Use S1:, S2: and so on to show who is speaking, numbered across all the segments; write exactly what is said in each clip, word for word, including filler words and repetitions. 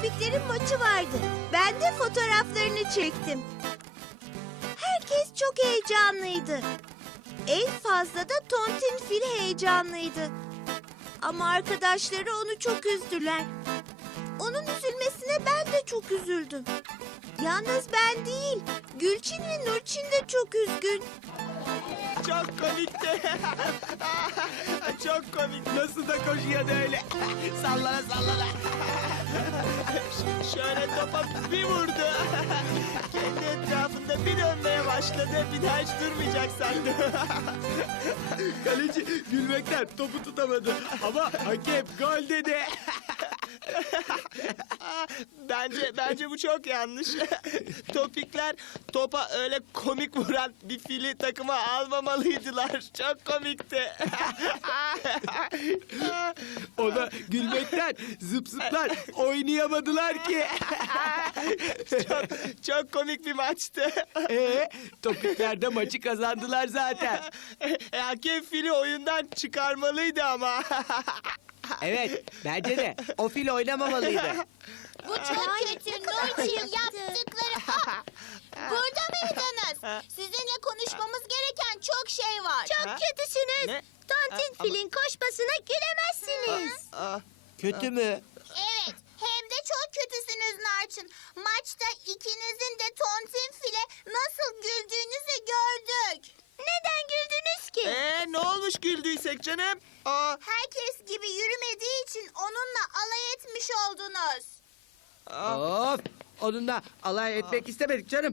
S1: Topiklerin maçı vardı. Ben de fotoğraflarını çektim. Herkes çok heyecanlıydı. En fazla da Tontin Fil heyecanlıydı. Ama arkadaşları onu çok üzdüler. Onun üzülmesine ben de çok üzüldüm. Yalnız ben değil, Gülçin ve Nurçin de çok üzgün.
S2: Çok komikti. Çok komik. Nasıl da koşuyordu öyle. Sallana sallana. Ş- şöyle topa bir vurdu. Kendi etrafında bir dönmeye başladı. Bir daha hiç durmayacak sandı.
S3: Kaleci gülmekten topu tutamadı. Ama hakem gol dedi.
S2: Bence bence bu çok yanlış. Topikler topa öyle komik vuran bir fili takıma almamalıydılar. Çok komikti.
S3: Ona gülmekten zıp zıplar oynayamadılar ki.
S2: Çok, çok komik bir maçtı.
S3: Ee, topikler de maçı kazandılar zaten.
S2: E, hakem fili oyundan çıkarmalıydı ama.
S3: Evet, bence de. O fil oynamamalıydı.
S4: Bu çok kötü Nurçin yaptıkları. Aa, burada mıydınız? Sizinle konuşmamız gereken çok şey var.
S1: Çok kötüsünüz.
S2: Ne?
S1: Tontin
S2: Ama-
S1: Fil'in koşmasına gülemezsiniz.
S2: Aa,
S3: Kötü mü?
S4: Evet, hem de çok kötüsünüz Narçın. Maçta ikinizin de Tontin Fil'e nasıl güldüğünüzü gördük.
S1: Neden güldünüz ki?
S2: Ee, ne olmuş güldüysek canım? Aa,
S4: Herkes gibi yürümediği için onunla alay etmiş oldunuz.
S2: aa.
S3: Of! Onunla alay etmek istemedik canım.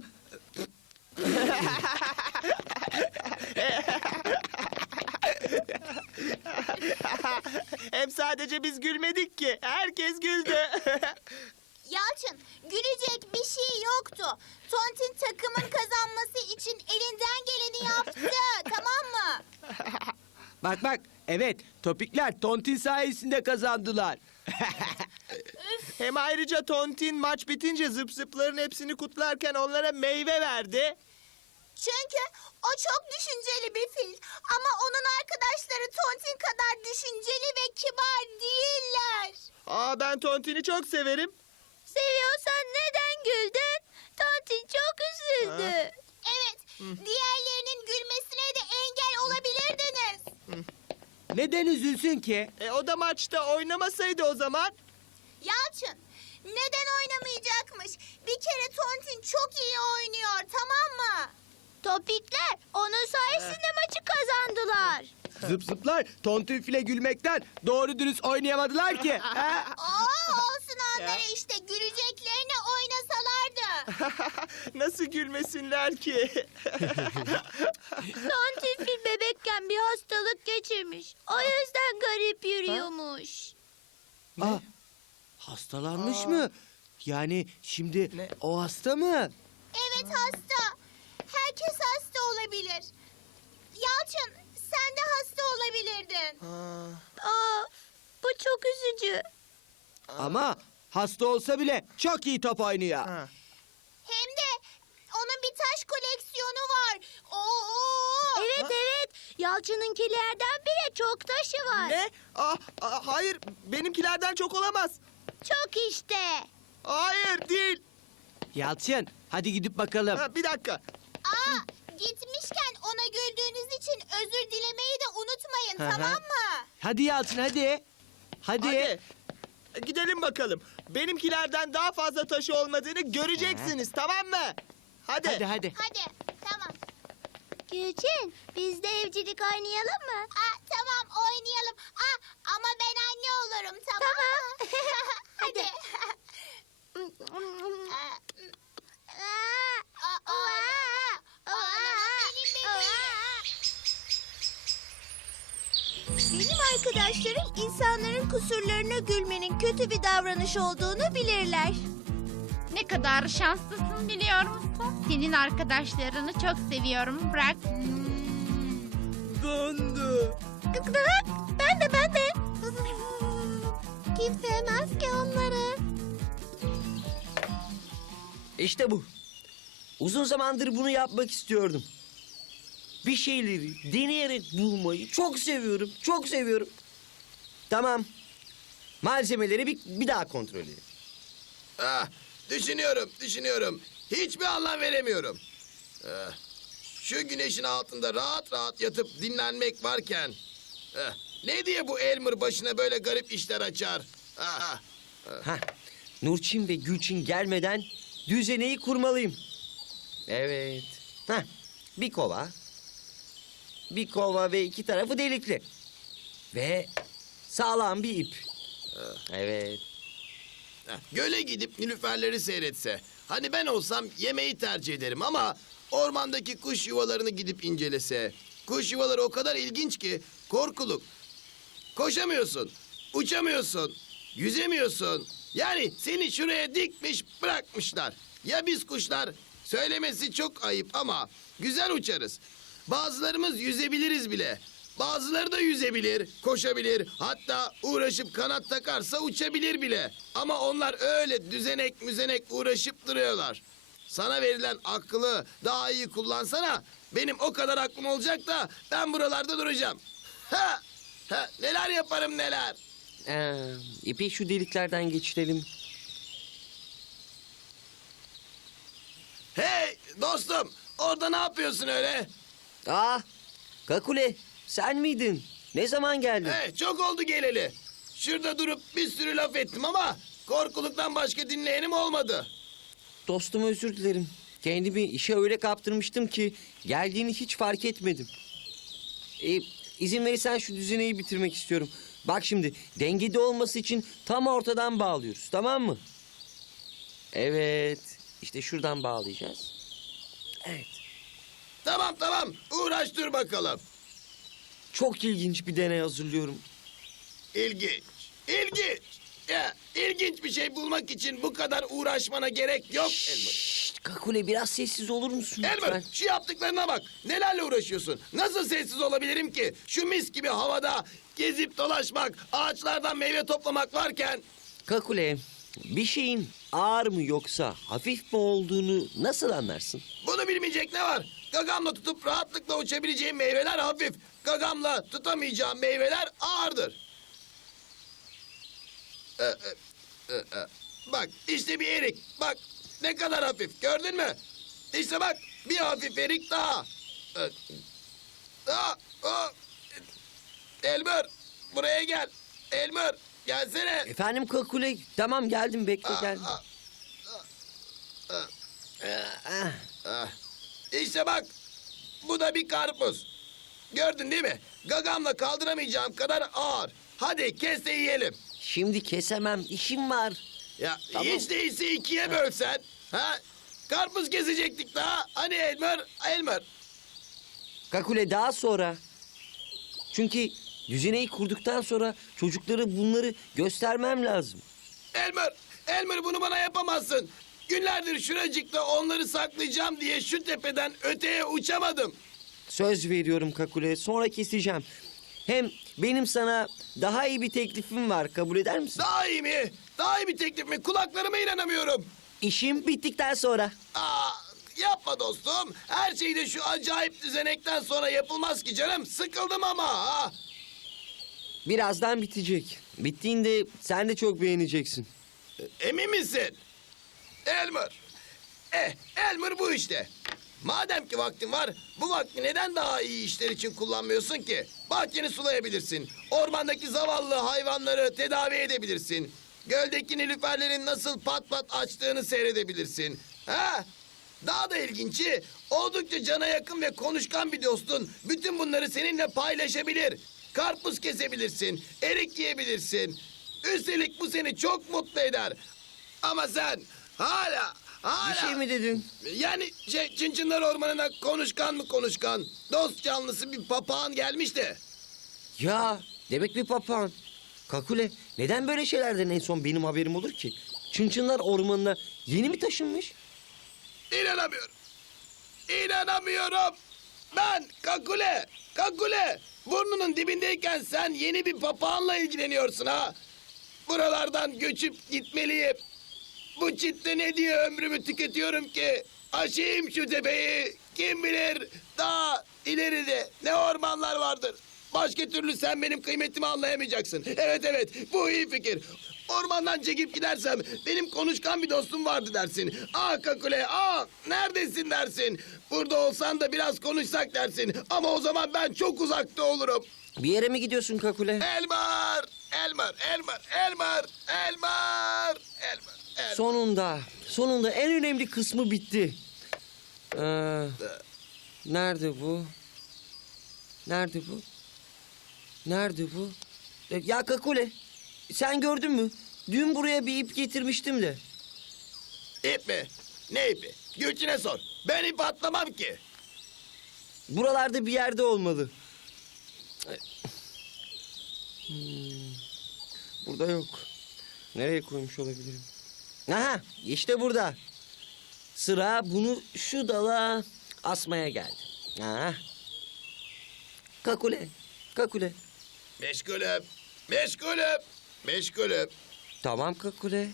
S2: Hem sadece biz gülmedik ki. Herkes güldü.
S4: Yalçın, gülecek bir şey yoktu. Tontin takımın kazanması için elinden geleni yaptı, tamam mı?
S3: Bak bak, evet topikler Tontin sayesinde kazandılar.
S2: Hem ayrıca Tontin maç bitince zıp zıpların hepsini kutlarken onlara meyve verdi.
S4: Çünkü o çok düşünceli bir fil. Ama onun arkadaşları Tontin kadar düşünceli ve kibar değiller.
S2: Aa, ben Tontin'i çok severim.
S1: Seviyorsan neden güldün? Tontin çok üzüldü.
S4: Evet, diğerlerinin gülmesine de engel olabilirdiniz.
S3: Neden üzülsün ki?
S2: E, o da maçta oynamasaydı o zaman.
S4: Yalçın, neden oynamayacakmış? Bir kere Tontin çok iyi oynuyor, tamam mı?
S1: Topikler onun sayesinde maçı kazandılar.
S3: Zıp zıplar Tontin file gülmekten doğru dürüst oynayamadılar ki. Ha?
S4: Oo, olsun onlara işte, güleceklerine oynasalardı.
S2: Nasıl gülmesinler ki?
S1: Tontin Fil bebekken bir hastalık geçirmiş. O yüzden garip yürüyormuş.
S3: Aa, hastalanmış
S2: Aa.
S3: mı? Yani şimdi
S2: Ne?
S3: o hasta mı?
S4: Evet, hasta. Herkes hasta olabilir. Yalçın, sen de hasta olabilirdin.
S2: Aa,
S1: Aa, bu çok üzücü.
S3: Ama hasta olsa bile çok iyi top oynuyor.
S2: ha.
S4: Hem de onun bir taş koleksiyonu var. Oo!
S1: Evet evet. Yalçın'ınkilerden bile çok taşı var.
S2: Ne? Aa, aa, hayır, benimkilerden çok olamaz.
S1: Çok işte.
S2: Hayır, değil.
S3: Yalçın hadi gidip bakalım.
S2: Ha, bir dakika.
S4: Aa, gitmişken ona güldüğünüz için özür dilemeyi de unutmayın,
S3: Hı hı.
S4: tamam mı?
S3: Hadi Yalçın hadi. Hadi.
S2: Hadi. Gidelim bakalım. Benimkilerden daha fazla taşı olmadığını göreceksiniz, tamam mı? Hadi.
S3: Hadi hadi.
S4: Hadi, tamam.
S1: Gülçin, biz de evcilik oynayalım mı?
S4: Aa, tamam, oynayalım. Aa, ama ben anne olurum, tamam, mı? Hadi. Aa, aa, aa, aa, benim bebeğim.
S1: Benim arkadaşlarım insanların kusurlarına gülmenin kötü bir davranış olduğunu bilirler.
S5: Ne kadar şanslısın biliyor musun? Senin arkadaşlarını çok seviyorum. Bırak.
S3: Dondu.
S1: Ben de ben de. Kim sevmez ki onları?
S6: İşte bu. Uzun zamandır bunu yapmak istiyordum. Bir şeyleri deneyerek bulmayı çok seviyorum, çok seviyorum. Tamam. Malzemeleri bir, bir daha kontrol edelim.
S7: Ah, düşünüyorum, düşünüyorum. Hiçbir anlam veremiyorum. Ah, şu güneşin altında rahat rahat yatıp dinlenmek varken... ah, ne diye bu Elmer başına böyle garip işler açar? Ah,
S6: Hah, Nurçin ve Gülçin gelmeden düzeneyi kurmalıyım. Evet. Hah, bir kova. Bir kova ve iki tarafı delikli. Ve sağlam bir ip. Evet.
S7: ah, göle gidip nilüferleri seyretse. Hani ben olsam yemeği tercih ederim ama... ormandaki kuş yuvalarını gidip incelese. Kuş yuvaları o kadar ilginç ki korkuluk. Koşamıyorsun, uçamıyorsun, yüzemiyorsun. Yani seni şuraya dikmiş bırakmışlar. Ya biz kuşlar, söylemesi çok ayıp ama güzel uçarız. Bazılarımız yüzebiliriz bile. Bazıları da yüzebilir, koşabilir. Hatta uğraşıp kanat takarsa uçabilir bile. Ama onlar öyle düzenek müzenek uğraşıp duruyorlar. Sana verilen aklı daha iyi kullansana. Benim o kadar aklım olacak da ben buralarda duracağım. Ha! Ha! Neler yaparım neler.
S6: Ee, ipi şu deliklerden geçirelim.
S7: Hey dostum, orada ne yapıyorsun öyle?
S6: Aa, Kakule, sen miydin? Ne zaman geldin?
S7: Hey, çok oldu geleli. Şurada durup bir sürü laf ettim ama korkuluktan başka dinleyenim olmadı.
S6: Dostum, özür dilerim. Kendimi işe öyle kaptırmıştım ki geldiğini hiç fark etmedim. Ee, izin verirsen şu düzeneyi bitirmek istiyorum. Bak şimdi, dengede olması için tam ortadan bağlıyoruz, tamam mı? Evet, işte şuradan bağlayacağız. Evet,
S7: Tamam tamam, uğraş dur bakalım.
S6: çok ilginç bir deney hazırlıyorum.
S7: İlginç, ilginç. Ya, ilginç bir şey bulmak için bu kadar uğraşmana gerek yok Elmer.
S6: Şşt, Kakule, biraz sessiz olur musun
S7: Elmer,
S6: lütfen?
S7: şu yaptıklarına bak. Nelerle uğraşıyorsun? Nasıl sessiz olabilirim ki? Şu mis gibi havada gezip dolaşmak, ağaçlardan meyve toplamak varken...
S6: Kakule, bir şeyin ağır mı yoksa hafif mi olduğunu nasıl anlarsın?
S7: Bunu bilmeyecek ne var? Gagamla tutup rahatlıkla uçabileceğim meyveler hafif. Gagamla tutamayacağım meyveler ağırdır. Ee, e, e, e. Bak işte bir erik. Bak ne kadar hafif gördün mü? İşte bak bir hafif erik daha. Ee, aa, aa. Elmer buraya gel. Elmer gelsene.
S6: Efendim Kakule, tamam geldim, bekle
S7: Aa,
S6: geldim.
S7: aa, aa.
S6: Ah,
S7: Ah, İşte bak bu da bir karpuz. Gördün değil mi? Gagamla kaldıramayacağım kadar ağır. Hadi kes de yiyelim.
S6: şimdi kesemem, işim var.
S7: Ya
S6: Tamam.
S7: hiç değilse ikiye bölsen. Ha? Karpuz kesecektik daha. Hani Elmer? Elmer.
S6: Kakule, daha sonra. Çünkü düzeneyi kurduktan sonra çocuklara bunları göstermem lazım.
S7: Elmer. Elmer bunu bana yapamazsın. Günlerdir şuracıkta onları saklayacağım diye şu tepeden öteye uçamadım.
S6: Söz veriyorum Kakule, sonra keseceğim. Hem benim sana daha iyi bir teklifim var, kabul eder misin?
S7: Daha iyi mi? Daha iyi bir teklif mi? Kulaklarıma inanamıyorum.
S6: İşim bittikten sonra.
S7: Aa, yapma dostum. Her şey de şu acayip düzenekten sonra yapılmaz ki canım. Sıkıldım ama. Ha?
S6: Birazdan bitecek. Bittiğinde sen de çok beğeneceksin.
S7: Emin misin? Elmer. Eh, Elmer bu işte. Madem ki vaktin var, bu vakti neden daha iyi işler için kullanmıyorsun ki? Bahçeni sulayabilirsin. Ormandaki zavallı hayvanları tedavi edebilirsin. Göldeki nilüferlerin nasıl pat pat açtığını seyredebilirsin. Ha? Daha da ilginci, oldukça cana yakın ve konuşkan bir dostun bütün bunları seninle paylaşabilir. Karpuz kesebilirsin, erik yiyebilirsin. Üstelik bu seni çok mutlu eder. Ama sen hala, hala...
S6: Bir şey mi dedin?
S7: Yani şey, Çınçınlar Ormanı'na konuşkan mı konuşkan, dost canlısı bir papağan gelmiş de.
S6: Ya, demek bir papağan. Kakule, neden böyle şeylerden en son benim haberim olur ki? Çınçınlar Ormanı'na yeni mi taşınmış?
S7: İnanamıyorum. İnanamıyorum. Ben Kakule, Kakule. Burnunun dibindeyken sen yeni bir papağanla ilgileniyorsun ha. Buralardan göçüp gitmeliyim. Bu çitte ne diye ömrümü tüketiyorum ki? Aşayım şu tepeyi. Kim bilir daha ileride ne ormanlar vardır. Başka türlü sen benim kıymetimi anlayamayacaksın. Evet evet, bu iyi fikir. Ormandan çekip gidersem benim konuşkan bir dostum vardı dersin. Aa Kakule, aa neredesin dersin. Burada olsan da biraz konuşsak dersin. Ama o zaman ben çok uzakta olurum.
S6: Bir yere mi gidiyorsun Kakule?
S7: Elmar, Elmar, Elmar, Elmar, Elmar, Elmar. Elmar.
S6: Sonunda, sonunda en önemli kısmı bitti. Ee, nerede bu? Nerede bu? Nerede bu? E, Ya Kakule, sen gördün mü? Dün buraya bir ip getirmiştim de.
S7: İp mi? Ne ipi? Gülçin'e sor. Ben ip atlamam ki.
S6: Buralarda bir yerde olmalı. Hmm, burada yok. Nereye koymuş olabilirim? Aha, işte burada. Sıra bunu şu dala asmaya geldi. Aha. Kakule, Kakule.
S7: Meşgulüm, meşgulüm, meşgulüm.
S6: Tamam Kakule.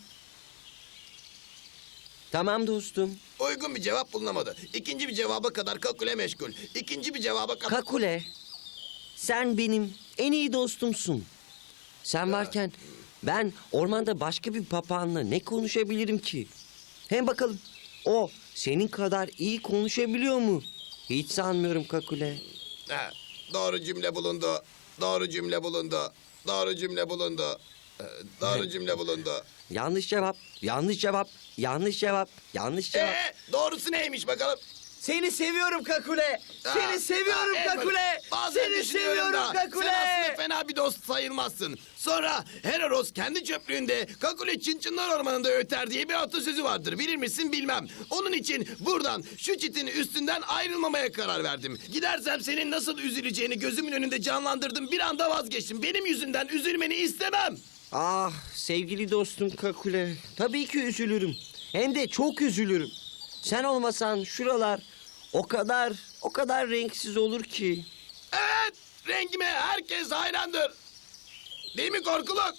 S6: Tamam dostum.
S7: Uygun bir cevap bulunamadı. İkinci bir cevaba kadar Kakule meşgul. İkinci bir cevaba kadar...
S6: Kakule, sen benim en iyi dostumsun. Sen varken ben ormanda başka bir papağanla ne konuşabilirim ki? Hem bakalım o senin kadar iyi konuşabiliyor mu? Hiç sanmıyorum Kakule.
S7: Ha, doğru cümle bulundu. Doğru cümle bulundu. Doğru cümle bulundu. Ee, Doğru cümle bulundu.
S6: Yanlış cevap, yanlış cevap, yanlış cevap, yanlış cevap.
S7: Ee, doğrusu neymiş bakalım?
S3: Seni seviyorum Kakule.
S7: Ha,
S3: Seni seviyorum
S7: ha, Elmer,
S3: Kakule.
S7: bazen
S3: Seni
S7: düşünüyorum
S3: seviyorum
S7: da,
S3: Kakule.
S7: Sen aslında fena bir dost sayılmazsın. Sonra Heroros kendi çöplüğünde Kakule Çınçınlar Ormanı'nda öter diye bir atasözü vardır. Bilir misin bilmem. Onun için buradan şu çitin üstünden ayrılmamaya karar verdim. Gidersem senin nasıl üzüleceğini gözümün önünde canlandırdım. Bir anda vazgeçtim. Benim yüzümden üzülmeni istemem.
S6: Ah sevgili dostum Kakule. Tabii ki üzülürüm. Hem de çok üzülürüm. Sen olmasan şuralar o kadar, o kadar renksiz olur ki.
S7: Evet, rengime herkes hayrandır. Değil mi korkuluk?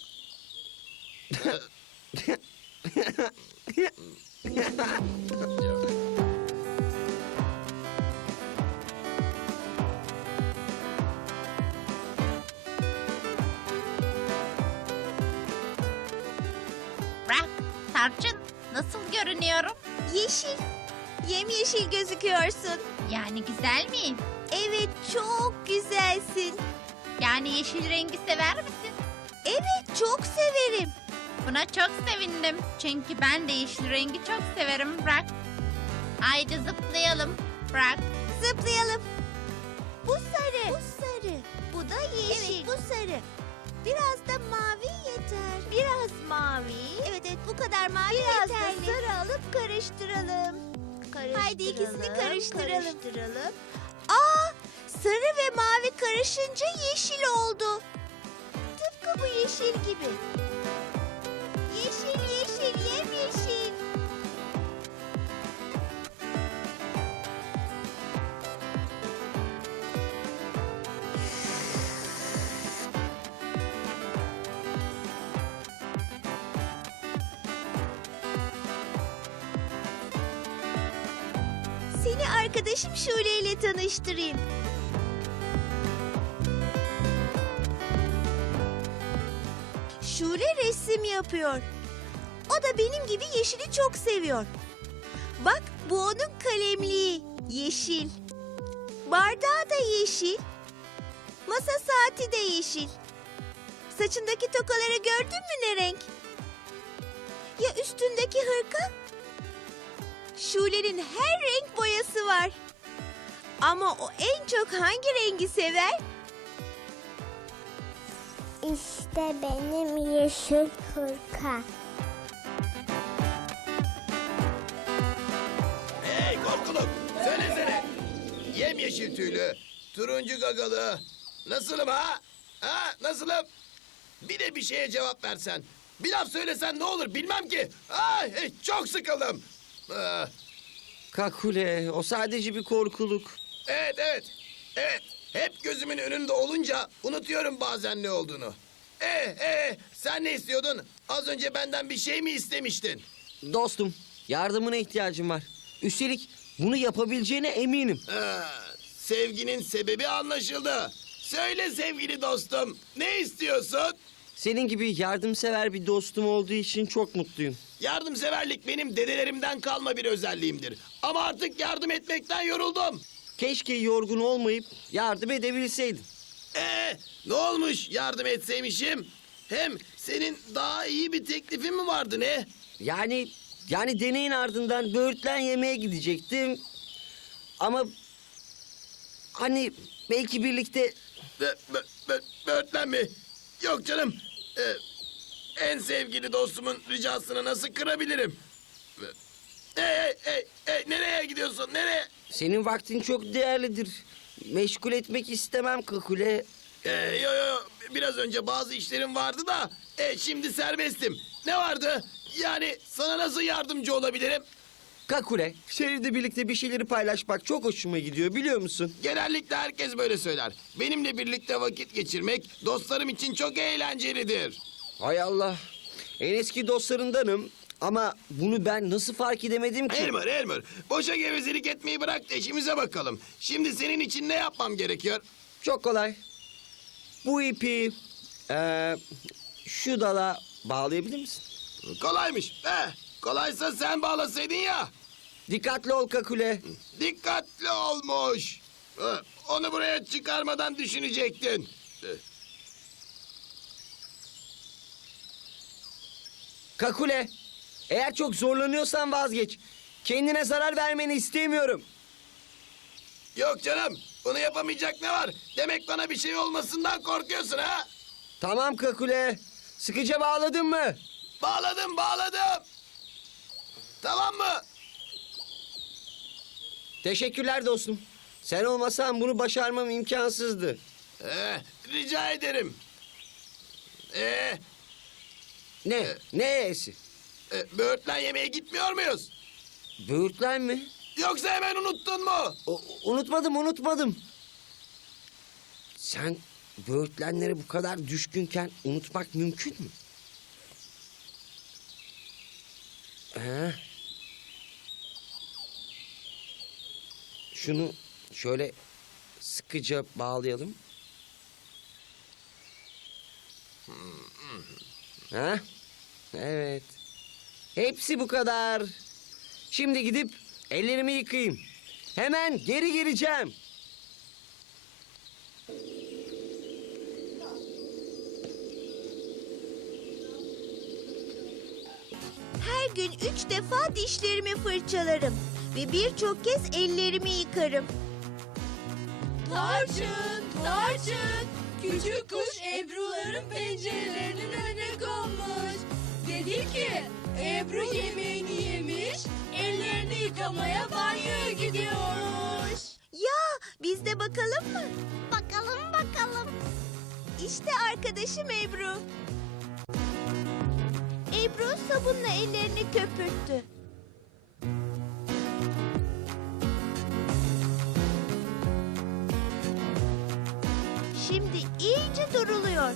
S5: Bırak. Tarçın, nasıl görünüyorum?
S1: Yeşil. Yemyeşil gözüküyorsun.
S5: Yani güzel miyim?
S1: Evet, çok güzelsin.
S5: Yani yeşil rengi sever misin?
S1: Evet, çok severim.
S5: Buna çok sevindim. Çünkü ben de yeşil rengi çok severim. Bırak. Haydi zıplayalım. Bırak.
S1: Zıplayalım. Bu sarı. Bu sarı. Bu da yeşil. Evet, bu sarı. Biraz da mavi yeter. Biraz mavi. Evet, evet, bu kadar mavi Biraz yeterli. Biraz da sarı alıp karıştıralım. Karıştıralım. Haydi ikisini karıştıralım. Karıştıralım. Aa, sarı ve mavi karışınca yeşil oldu. Tıpkı bu yeşil gibi. Yeşil, yeşil, yemyeşil. Seni arkadaşım Şule ile tanıştırayım. Şule resim yapıyor. O da benim gibi yeşili çok seviyor. Bak, bu onun kalemliği. Yeşil. Bardağı da yeşil. Masa saati de yeşil. Saçındaki tokaları gördün mü ne renk? Ya üstündeki hırka? Şule'nin her renk boyası var. Ama o en çok hangi rengi sever?
S8: İşte benim yeşil hırka.
S7: Hey korkuluk, söylesene. Yemyeşil tüylü, turuncu gagalı. Nasılım ha? Ha, nasılım? Bir de bir şeye cevap versen. Bir laf söylesen ne olur bilmem ki. Ay, hey, çok sıkıldım. Ah,
S6: Kakule, o sadece bir korkuluk.
S7: evet, evet, evet. Hep gözümün önünde olunca unutuyorum bazen ne olduğunu. Eh, eh, sen ne istiyordun? Az önce benden bir şey mi istemiştin?
S6: Dostum, yardımına ihtiyacım var. Üstelik bunu yapabileceğine eminim.
S7: Ah, sevginin sebebi anlaşıldı. Söyle sevgili dostum. Ne istiyorsun?
S6: Senin gibi yardımsever bir dostum olduğu için çok mutluyum.
S7: Yardımseverlik benim dedelerimden kalma bir özelliğimdir. Ama artık yardım etmekten yoruldum.
S6: Keşke yorgun olmayıp yardım edebilseydin.
S7: Ee, ne olmuş yardım etseymişim? Hem senin daha iyi bir teklifin mi vardı ne?
S6: Yani yani deneyin ardından böğürtlen yemeye gidecektim. Ama hani belki birlikte
S7: Bö, bö, bö, böğürtlen mi? Yok canım. Ee, en sevgili dostumun ricasını nasıl kırabilirim? Hey hey hey hey nereye gidiyorsun nereye?
S6: senin vaktin çok değerlidir. Meşgul etmek istemem Kakule.
S7: Ee, yo yo yo biraz önce bazı işlerim vardı da e, şimdi serbestim. Ne vardı? Yani sana nasıl yardımcı olabilirim?
S6: Kakule, şehirde birlikte bir şeyleri paylaşmak çok hoşuma gidiyor biliyor musun?
S7: Genellikle herkes böyle söyler. Benimle birlikte vakit geçirmek dostlarım için çok eğlencelidir.
S6: Hay Allah. En eski dostlarındanım ama bunu ben nasıl fark edemedim ki?
S7: Elmer, Elmer. Boşa gevezelik etmeyi bırak da işimize bakalım. Şimdi senin için ne yapmam gerekiyor?
S6: Çok kolay. Bu ipi eee, şu dala bağlayabilir misin?
S7: Kolaymış. Eh, kolaysa sen bağlasaydın ya.
S6: Dikkatli ol Kakule.
S7: Dikkatli olmuş. Eh, onu buraya çıkarmadan düşünecektin. Eh,
S6: Kakule, eğer çok zorlanıyorsan vazgeç. Kendine zarar vermeni istemiyorum.
S7: Yok canım. Bunu yapamayacak ne var? Demek bana bir şey olmasından korkuyorsun ha?
S6: Tamam Kakule. Sıkıca bağladın mı?
S7: Bağladım, bağladım. Tamam mı?
S6: Teşekkürler dostum. Sen olmasan bunu başarmam imkansızdı.
S7: Eh, rica ederim. Eh,
S6: Ne? Ne e'si?
S7: e, böğürtlen yemeye gitmiyor muyuz?
S6: Böğürtlen mi?
S7: Yoksa hemen unuttun mu?
S6: O- unutmadım, unutmadım. Sen böğürtlenlere bu kadar düşkünken unutmak mümkün mü? Ha? Şunu şöyle sıkıca bağlayalım. Ha? Evet. Hepsi bu kadar. Şimdi gidip ellerimi yıkayayım. Hemen geri geleceğim.
S1: Her gün üç defa dişlerimi fırçalarım ve birçok kez ellerimi yıkarım.
S9: Tarçın, tarçın. Küçük kuş Ebru'ların pencerelerinin önüne konmuş. Dedi ki Ebru yemeğini yemiş, ellerini yıkamaya banyoya gidiyormuş.
S1: Ya biz de bakalım mı?
S4: Bakalım bakalım.
S1: İşte arkadaşım Ebru. Ebru sabunla ellerini köpürttü. Şimdi iyice duruluyor.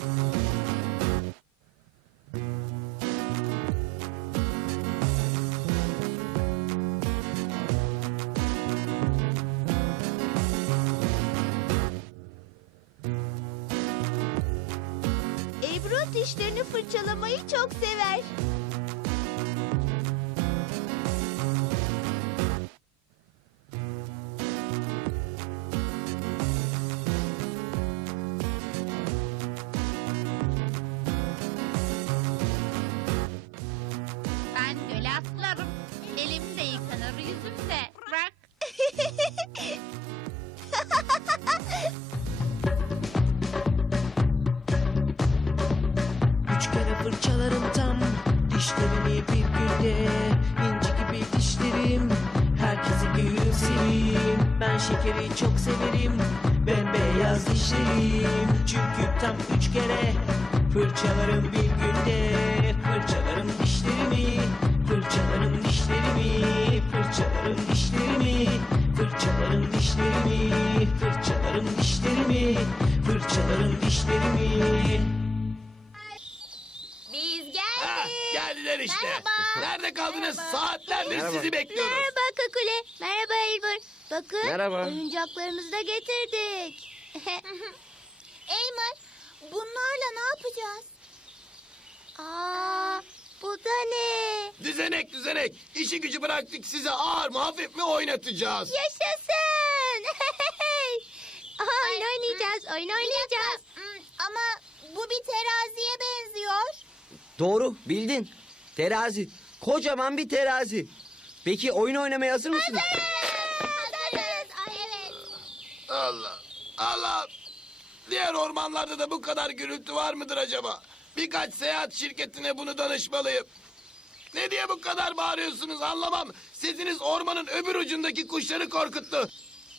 S1: Ebru dişlerini fırçalamayı çok sever.
S5: Ben göle atlarım. Elim de yıkanır, yüzüm de. Bırak.
S10: Üç kere fırçalarım tam dişlerimi bir günde. İnci gibi dişlerim, herkese gülümserim. Ben şekeri çok severim, bembeyaz dişlerim. Çünkü tam üç kere fırçalarım bir günde. Fırçalarım dişlerimi, fırçalarım dişlerimi, fırçalarım dişlerimi, fırçalarım dişlerimi, fırçalarım dişlerimi, fırçalarım dişlerimi.
S4: Biz
S7: Ha,
S4: geldik.
S7: geldiler işte.
S4: Merhaba.
S7: Nerede kaldınız? Saatlerdir
S6: Merhaba.
S7: sizi bekliyoruz.
S1: Merhaba Kakule. Merhaba Elbur. Bakın
S6: Merhaba.
S1: oyuncaklarımızı da getirdik.
S4: Elmer, bunlarla ne yapacağız?
S1: Aa, bu da ne?
S7: Düzenek düzenek. İşi gücü bıraktık size ağır mı hafif mi oynatacağız.
S1: Yaşasın! oyun oynayacağız, oyun oynayacağız.
S4: Hmm, ama bu bir teraziye benziyor.
S6: Doğru, bildin. Terazi. Kocaman bir terazi. Peki oyun oynamaya hazır mısınız?
S4: Hazırız. Ay, evet.
S7: Allah Allah. Diğer ormanlarda da bu kadar gürültü var mıdır acaba? Birkaç seyahat şirketine bunu danışmalıyım. Ne diye bu kadar bağırıyorsunuz anlamam. Sesiniz ormanın öbür ucundaki kuşları korkuttu.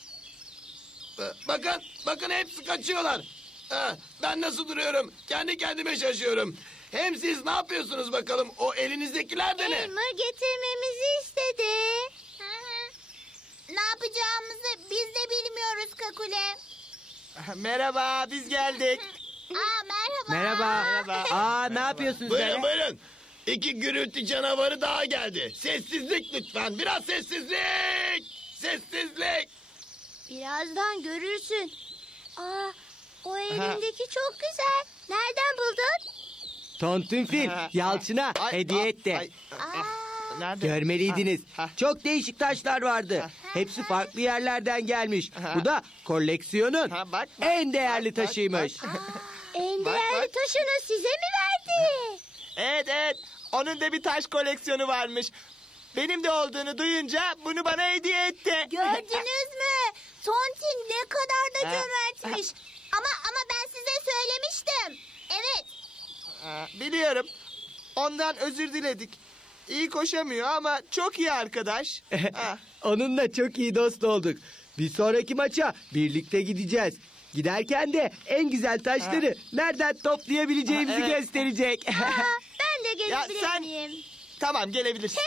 S7: Ee, Bakın, bakın hepsi kaçıyorlar. Ha, ben nasıl duruyorum? Kendi kendime şaşıyorum. Hem siz ne yapıyorsunuz bakalım? O elinizdekiler de ne?
S1: Elmer getirmemizi istedi.
S4: Hı hı. Ne yapacağımızı biz de bilmiyoruz Kakule.
S2: Merhaba, biz geldik.
S4: Aa, merhaba.
S3: Merhaba.
S2: Merhaba.
S3: Aa ne yapıyorsunuz
S7: Buyurun
S3: böyle?
S7: buyurun. İki gürültü canavarı daha geldi. Sessizlik lütfen. Biraz sessizlik. Sessizlik.
S1: Birazdan görürsün. Aa, o elindeki çok güzel. Nereden buldun?
S3: Tontinfil Yalçın'a
S2: Ay,
S3: hediye
S2: ay,
S3: etti.
S2: ay, Nerede?
S3: Görmeliydiniz.
S2: Ha, ha.
S3: Çok değişik taşlar vardı. Hepsi farklı yerlerden gelmiş. Bu da koleksiyonun
S2: Ha, bak, bak,
S3: en değerli
S2: bak, bak,
S3: taşıymış.
S1: En
S2: Bak,
S1: değerli
S2: bak.
S1: taşını size mi verdi?
S2: Evet evet. Onun da bir taş koleksiyonu varmış. Benim de olduğunu duyunca bunu bana hediye etti.
S4: Gördünüz mü? Tontin ne kadar da
S2: Ha,
S4: cömertmiş. Ama ama ben size söylemiştim. Evet.
S2: Ha, biliyorum. Ondan özür diledik. İyi koşamıyor ama çok iyi arkadaş. Ha.
S3: Onunla çok iyi dost olduk. Bir sonraki maça birlikte gideceğiz. Giderken de en güzel taşları nereden toplayabileceğimizi
S2: Ha, evet.
S3: gösterecek.
S1: Ben de
S2: Ya
S1: gelebilir
S2: sen-
S1: miyim?
S2: Tamam gelebilirsin.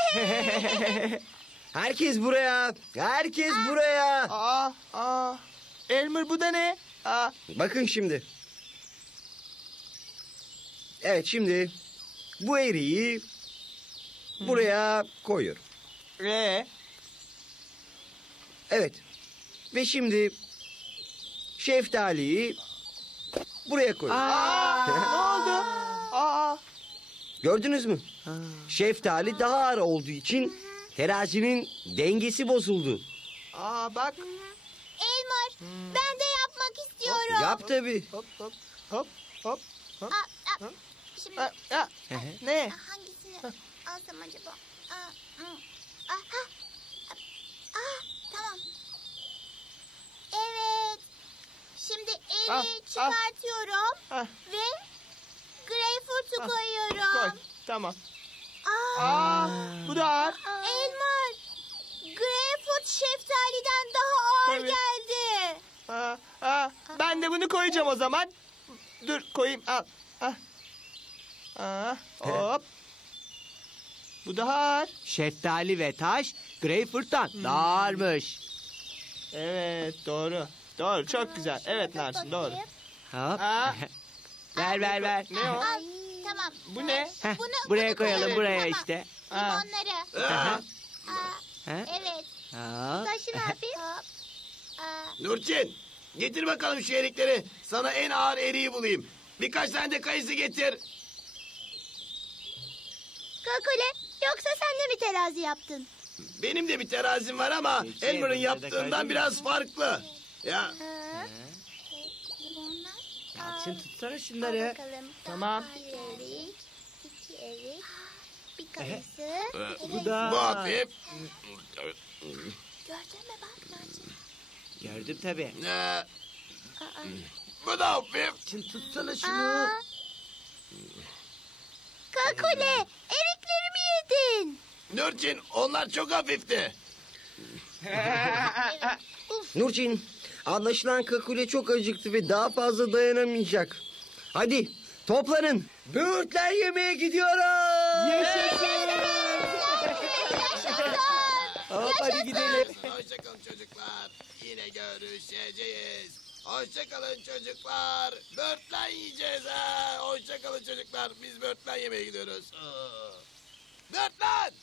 S6: Herkes buraya. Herkes buraya.
S2: Aa, aa. Elmer bu da ne? Aa,
S6: Bakın şimdi. Evet şimdi bu eriği buraya koyuyorum.
S2: ee,
S6: Evet. Ve şimdi şeftaliyi buraya koyuyorum.
S2: aa, ne oldu? Aa,
S6: Gördünüz mü? Şeftali daha ağır olduğu için terazinin dengesi bozuldu.
S2: aa bak.
S4: Elmer, ben de yapmak istiyorum.
S6: Yap tabii.
S2: Hop hop hop hop.
S4: Aa, aa, şimdi
S2: Aa, aa. Ne?
S4: hangisini alsam acaba? Aa, hı. Aa, ha. Aa, tamam. Evet. Şimdi eli
S2: Ah, ah.
S4: çıkartıyorum
S2: Ah,
S4: ve greyfurtu
S2: Ah,
S4: koyuyorum.
S2: koy. Tamam.
S4: Aa,
S2: Aa, bu da ağır.
S4: Elmer, greyfurt şeftaliden daha ağır
S2: Tabii.
S4: geldi.
S2: Aa, aa. Ben de bunu koyacağım o zaman. Dur koyayım al. Ah. Aa, hop. Bu daha ağır.
S3: Şeftali ve taş Greyfurt'tan daha ağırmış.
S2: Evet doğru. Doğru çok güzel. Evet Narsin doğru.
S3: Hop.
S2: Aa,
S3: Ver ver ver.
S2: ne o?
S4: Ay, tamam.
S2: Bu ne?
S3: Heh,
S4: Bunu-
S3: buraya
S4: bunu
S3: koyalım
S4: koyalım,
S3: buraya
S4: tamam.
S3: işte.
S2: Aa.
S4: Limonları.
S7: Ha,
S4: Aa,
S3: Ha?
S4: evet.
S3: Hop.
S1: Taşı ne yapayım?
S4: Hop. Aa,
S7: Nurçin getir bakalım şu erikleri. Sana en ağır eriği bulayım. Birkaç tane de kayısı getir.
S1: Kakule, yoksa sen de mi terazi yaptın?
S7: Benim de bir terazim var ama
S3: Peki,
S7: Elmer'ın
S3: bunları da
S7: yaptığından
S3: kaydın
S7: biraz farklı. Ya
S4: ha. Limonlar.
S3: Yalçın tutsana
S4: Al
S3: şunları.
S4: bakalım.
S2: Tamam.
S4: Bir erik, iki erik, bir kayısı.
S3: Bu da.
S7: bu hafif.
S4: Gördün mü bak Naci?
S3: Gördüm tabii.
S7: Ee, bu da hafif.
S3: Yalçın tutsana şunu.
S1: Aa. Kakule, eriklerimi yedin.
S7: Nurçin onlar çok hafifti.
S6: Nurçin, anlaşılan Kakule çok acıktı ve daha fazla dayanamayacak. Hadi toplanın. Böğürtler yemeye gidiyoruz.
S3: Hop hadi gidelim.
S7: Hoşçakalın çocuklar. Yine görüşeceğiz. Hoşçakalın çocuklar. Börtlen yiyeceğiz ha. Hoşçakalın çocuklar. Biz börtlen yemeye gidiyoruz. Aa. Börtlen!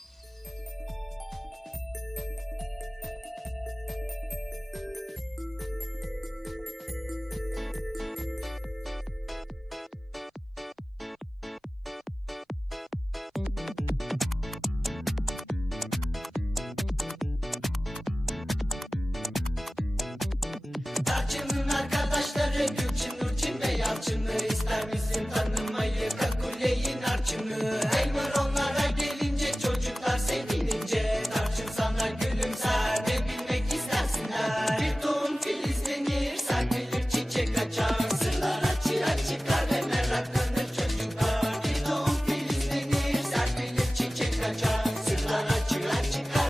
S10: Saçımı